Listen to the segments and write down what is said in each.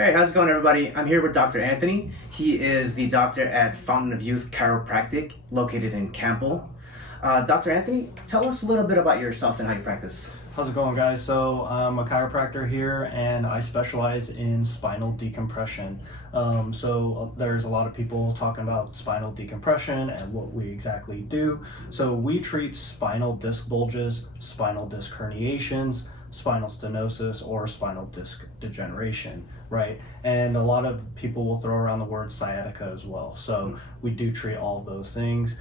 Hey, how's it going, everybody? I'm here with Dr. Anthony. He is the doctor at Fountain of Youth Chiropractic, located in Campbell. Dr. Anthony, tell us a little bit about yourself and how you practice. How's it going, guys? So I'm a chiropractor here and I specialize in spinal decompression. There's a lot of people talking about spinal decompression and what we exactly do. So we treat spinal disc bulges, spinal disc herniations, spinal stenosis, or spinal disc degeneration, right? And a lot of people will throw around the word sciatica as well. So we do treat all of those things.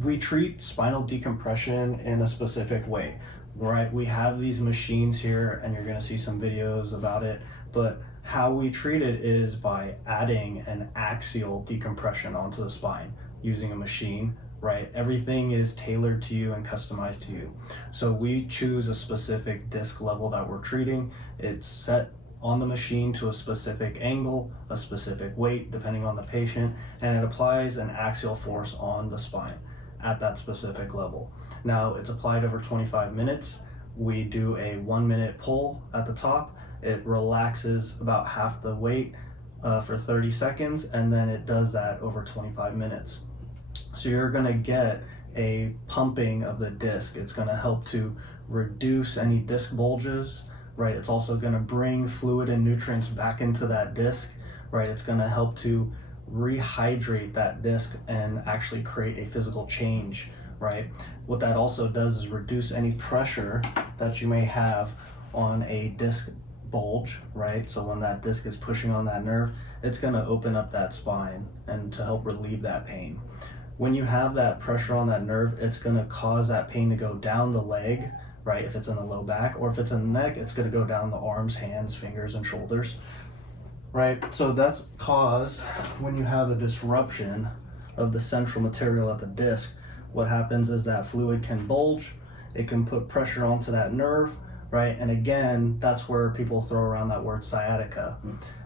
We treat spinal decompression in a specific way, right? We have these machines here and you're gonna see some videos about it, but how we treat it is by adding an axial decompression onto the spine using a machine, right? Everything is tailored to you and customized to you. So we choose a specific disc level that we're treating. It's set on the machine to a specific angle, a specific weight, depending on the patient, and it applies an axial force on the spine at that specific level. Now it's applied over 25 minutes. We do a 1 minute pull at the top. It relaxes about half the weight for 30 seconds, and then it does that over 25 minutes. So you're gonna get a pumping of the disc. It's gonna help to reduce any disc bulges, right? It's also gonna bring fluid and nutrients back into that disc, right? It's gonna help to rehydrate that disc and actually create a physical change, right? What that also does is reduce any pressure that you may have on a disc bulge, right? So when that disc is pushing on that nerve, it's gonna open up that spine and to help relieve that pain. When you have that pressure on that nerve, it's gonna cause that pain to go down the leg, right? If it's in the low back, or if it's in the neck, it's gonna go down the arms, hands, fingers, and shoulders, right? So that's caused when you have a disruption of the central material at the disc. What happens is that fluid can bulge, it can put pressure onto that nerve, right? And again, that's where people throw around that word sciatica.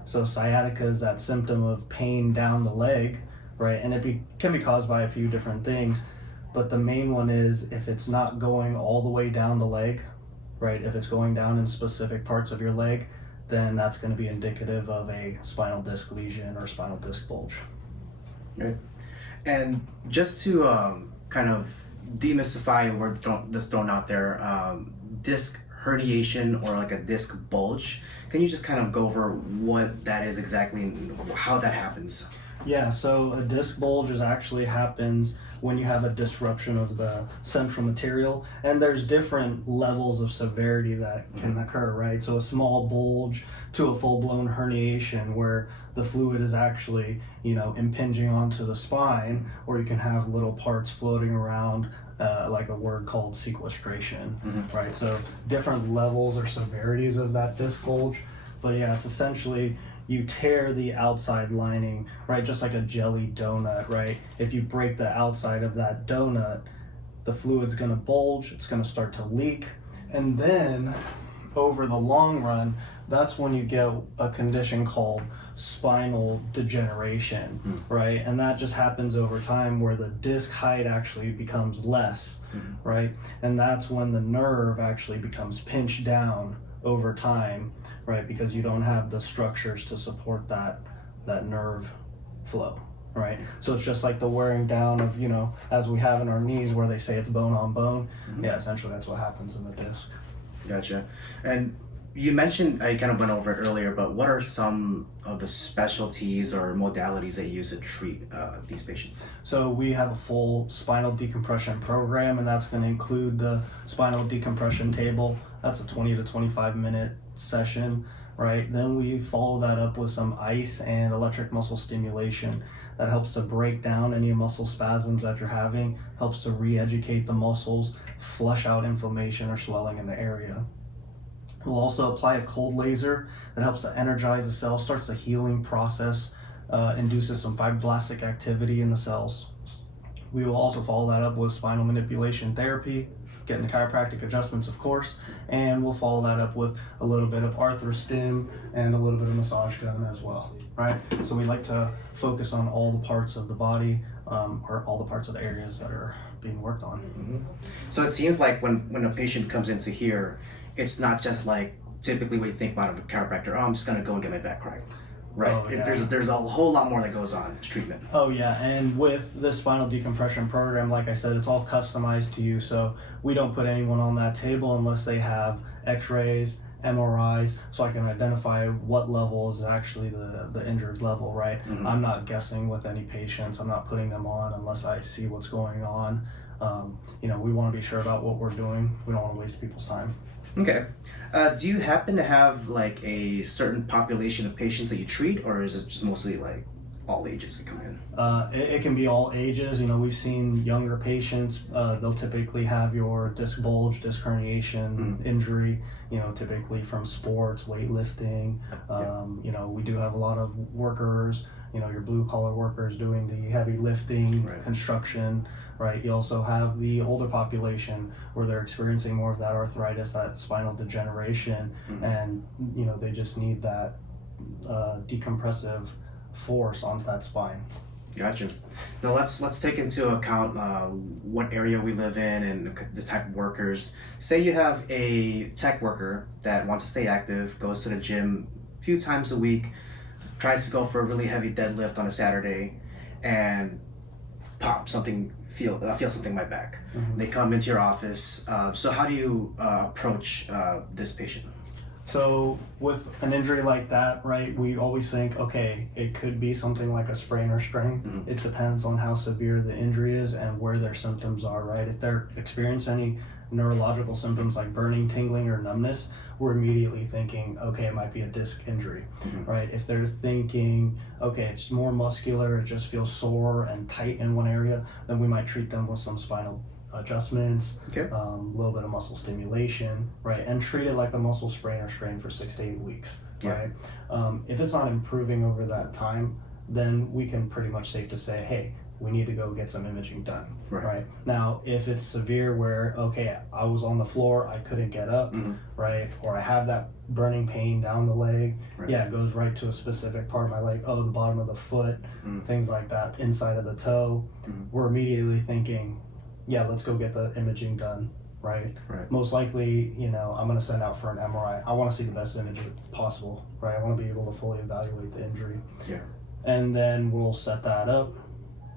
So sciatica is that symptom of pain down the leg, right? And it can be caused by a few different things, but the main one is if it's not going all the way down the leg, right? If it's going down in specific parts of your leg, then that's going to be indicative of a spinal disc lesion or spinal disc bulge. Right. And just to kind of demystify a word that's thrown out there, disc herniation or like a disc bulge, can you just kind of go over what that is exactly and how that happens? Yeah, so a disc bulge actually happens when you have a disruption of the central material, and there's different levels of severity that can occur, right? So a small bulge to a full-blown herniation where the fluid is actually, impinging onto the spine, or you can have little parts floating around, like a word called sequestration, right? So different levels or severities of that disc bulge, but yeah, it's essentially you tear the outside lining, right? Just like a jelly donut, right? If you break the outside of that donut, the fluid's gonna bulge, it's gonna start to leak, and then over the long run, that's when you get a condition called spinal degeneration, right? And that just happens over time where the disc height actually becomes less, right? And that's when the nerve actually becomes pinched down over time, right? Because you don't have the structures to support that nerve flow, right? So it's just like the wearing down of, as we have in our knees where they say it's bone on bone. Yeah, essentially that's what happens in the disc. Gotcha. And you mentioned, I kind of went over it earlier, but what are some of the specialties or modalities that you use to treat these patients? So we have a full spinal decompression program, and that's going to include the spinal decompression table. That's a 20 to 25 minute session, right? Then we follow that up with some ice and electric muscle stimulation that helps to break down any muscle spasms that you're having, helps to re-educate the muscles, flush out inflammation or swelling in the area. We'll also apply a cold laser that helps to energize the cells, starts the healing process, induces some fibroblastic activity in the cells. We will also follow that up with spinal manipulation therapy, getting the chiropractic adjustments, of course, and we'll follow that up with a little bit of arthrostim and a little bit of massage gun as well, right? So we like to focus on all the parts of the body, or all the parts of the areas that are being worked on. So it seems like when a patient comes into here, it's not just like typically what you think about a chiropractor. Oh, I'm just gonna go and get my back cracked. Right. Oh, yeah. There's a whole lot more that goes on to treatment. Oh yeah, and with the spinal decompression program, like I said, it's all customized to you. So we don't put anyone on that table unless they have X-rays, MRIs, so I can identify what level is actually the injured level. Right. Mm-hmm. I'm not guessing with any patients. I'm not putting them on unless I see what's going on. We want to be sure about what we're doing. We don't want to waste people's time. Okay. Do you happen to have like a certain population of patients that you treat, or is it just mostly like all ages that come in? It can be all ages. We've seen younger patients. They'll typically have your disc bulge, disc herniation injury. Typically from sports, weightlifting. We do have a lot of workers. Your blue collar workers doing the heavy lifting, right. Construction. Right. You also have the older population where they're experiencing more of that arthritis, that spinal degeneration, and they just need that decompressive force onto that spine. Gotcha. Now let's take into account what area we live in and the type of workers. Say you have a tech worker that wants to stay active, goes to the gym a few times a week, tries to go for a really heavy deadlift on a Saturday, and pop something. Feel something in my back. They come into your office. So how do you approach this patient? So with an injury like that, right, we always think, okay, it could be something like a sprain or strain. It depends on how severe the injury is and where their symptoms are, right? If they're experiencing any neurological symptoms like burning, tingling, or numbness, we're immediately thinking, okay, it might be a disc injury, right? If they're thinking, okay, it's more muscular, it just feels sore and tight in one area, then we might treat them with some spinal adjustments, a little bit of muscle stimulation, right? And treat it like a muscle sprain or strain for 6 to 8 weeks, right? If it's not improving over that time, then we can pretty much safe to say, hey, we need to go get some imaging done, right? Now, if it's severe where, okay, I was on the floor, I couldn't get up, right? Or I have that burning pain down the leg, it goes right to a specific part of my leg, the bottom of the foot, things like that, inside of the toe. We're immediately thinking, let's go get the imaging done, right? Most likely, I'm going to send out for an MRI. I want to see the best image possible, right? I want to be able to fully evaluate the injury. And then we'll set that up.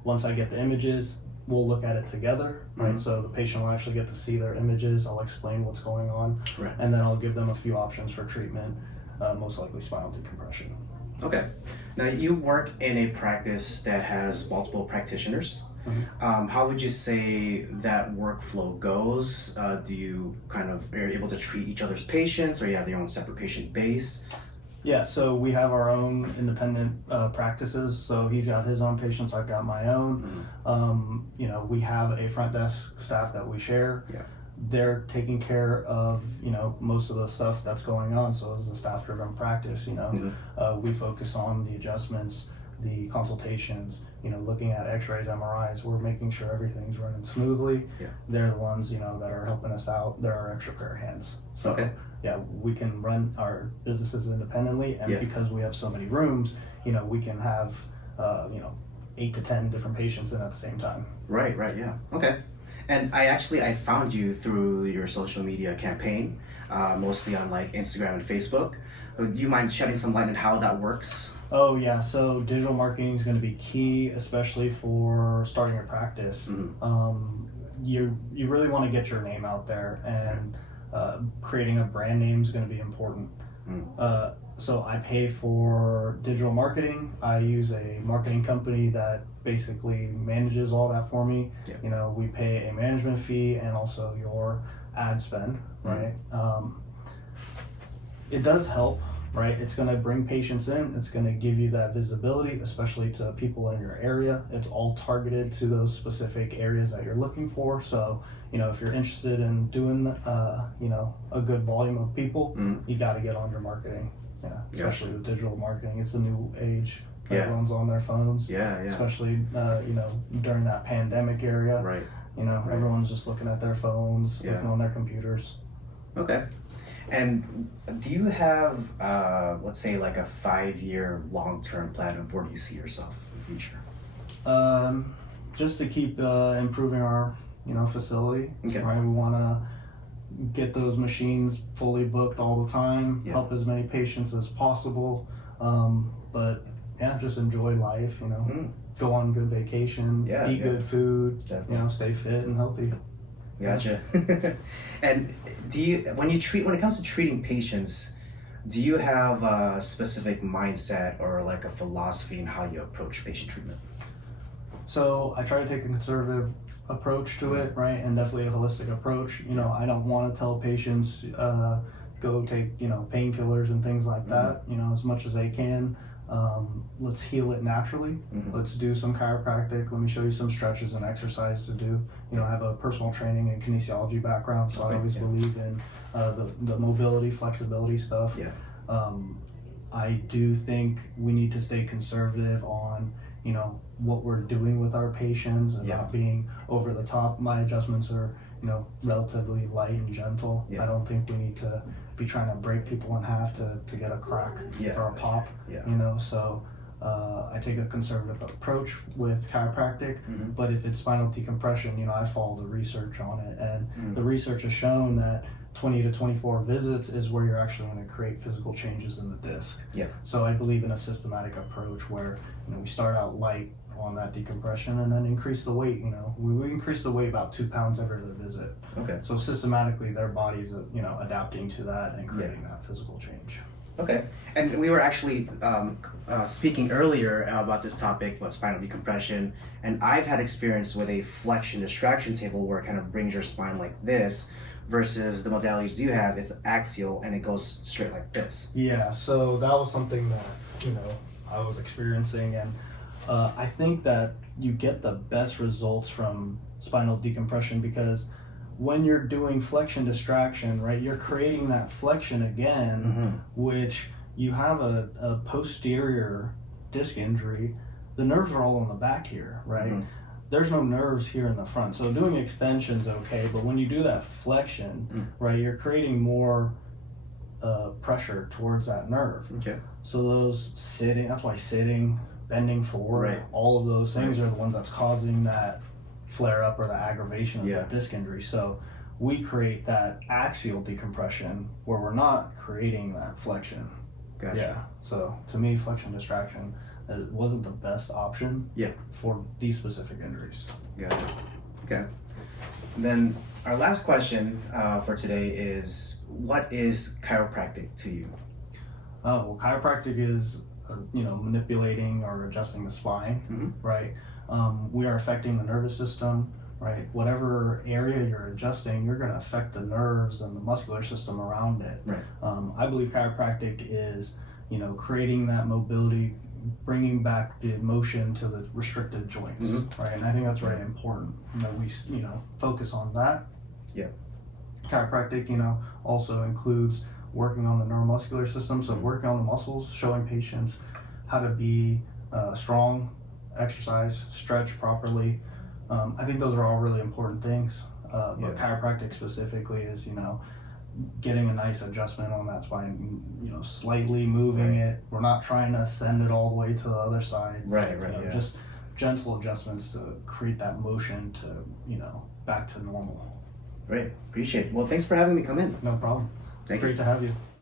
Once I get the images, we'll look at it together, right? So the patient will actually get to see their images. I'll explain what's going on, and then I'll give them a few options for treatment, most likely spinal decompression. Okay. Now you work in a practice that has multiple practitioners. How would you say that workflow goes? Do you are able to treat each other's patients, or you have your own separate patient base? Yeah, so we have our own independent practices. So he's got his own patients, I've got my own. We have a front desk staff that we share. They're taking care of, most of the stuff that's going on. So as a staff-driven practice, we focus on the adjustments, the consultations, looking at x-rays, MRIs. We're making sure everything's running smoothly. They're the ones, that are helping us out. They're our extra pair of hands. So, we can run our businesses independently, and because we have so many rooms, we can have, 8 to 10 different patients in at the same time. Right, yeah. Okay. And I found you through your social media campaign, mostly on like Instagram and Facebook. Do you mind shedding some light on how that works? Oh yeah, so digital marketing is going to be key, especially for starting a practice. You really want to get your name out there, and creating a brand name is going to be important. So I pay for digital marketing. I use a marketing company that basically manages all that for me. We pay a management fee and also your ad spend, right? It does help, right? It's going to bring patients in. It's going to give you that visibility, especially to people in your area. It's all targeted to those specific areas that you're looking for. So, if you're interested in doing, a good volume of people, you got to get on your marketing. Especially with digital marketing. It's a new age. Everyone's on their phones. Especially, during that pandemic area. Everyone's just looking at their phones, looking on their computers. Okay. And do you have, let's say, like a 5-year long-term plan of where do you see yourself in the future? Just to keep improving our, facility. Right. We want to get those machines fully booked all the time, Yeah. help as many patients as possible. But yeah, just enjoy life, go on good vacations, Yeah, eat yeah. good food, Definitely. stay fit and healthy. Gotcha. And when it comes to treating patients, do you have a specific mindset or like a philosophy in how you approach patient treatment? So I try to take a conservative approach to it, right, and definitely a holistic approach. I don't want to tell patients go take painkillers and things like that. As much as they can. Let's heal it naturally. Let's do some chiropractic. Let me show you some stretches and exercise to do. I have a personal training and kinesiology background, so I always believe in the mobility, flexibility stuff. Yeah. I do think we need to stay conservative on what we're doing with our patients and not being over the top. My adjustments are relatively light and gentle. I don't think we need to be trying to break people in half to get a crack or a pop. So I take a conservative approach with chiropractic, but if it's spinal decompression, I follow the research on it, and the research has shown that 20 to 24 visits is where you're actually going to create physical changes in the disc. So I believe in a systematic approach where we start out light on that decompression and then increase the weight. We increase the weight about 2 pounds every other visit. Okay. So systematically their body's adapting to that and creating that physical change. Okay. And we were actually speaking earlier about this topic, about spinal decompression, and I've had experience with a flexion distraction table where it kind of brings your spine like this, versus the modalities you have, it's axial and it goes straight like this. Yeah, so that was something that I was experiencing, and I think that you get the best results from spinal decompression because when you're doing flexion distraction, right, you're creating that flexion again, which you have a posterior disc injury. The nerves are all on the back here, right? There's no nerves here in the front. So doing extension's okay, but when you do that flexion, right, you're creating more pressure towards that nerve. Okay. So that's why sitting, bending forward, all of those things are the ones that's causing that flare up or the aggravation of that disc injury. So we create that axial decompression where we're not creating that flexion. Gotcha. Yeah. So to me, flexion distraction wasn't the best option for these specific injuries. Gotcha. Okay. Then our last question for today is, what is chiropractic to you? Well, chiropractic is manipulating or adjusting the spine, right? We are affecting the nervous system, right? Whatever area you're adjusting, you're going to affect the nerves and the muscular system around it. Right. I believe chiropractic is, creating that mobility, bringing back the motion to the restricted joints, right? And I think that's really important that we, focus on that. Yeah. Chiropractic, also includes working on the neuromuscular system, so working on the muscles, showing patients how to be strong, exercise, stretch properly. I think those are all really important things. But chiropractic specifically is, getting a nice adjustment on that spine, slightly moving it. We're not trying to send it all the way to the other side. Just gentle adjustments to create that motion to, back to normal. Great. Appreciate it. Well, thanks for having me come in. No problem. Thank you. Great to have you.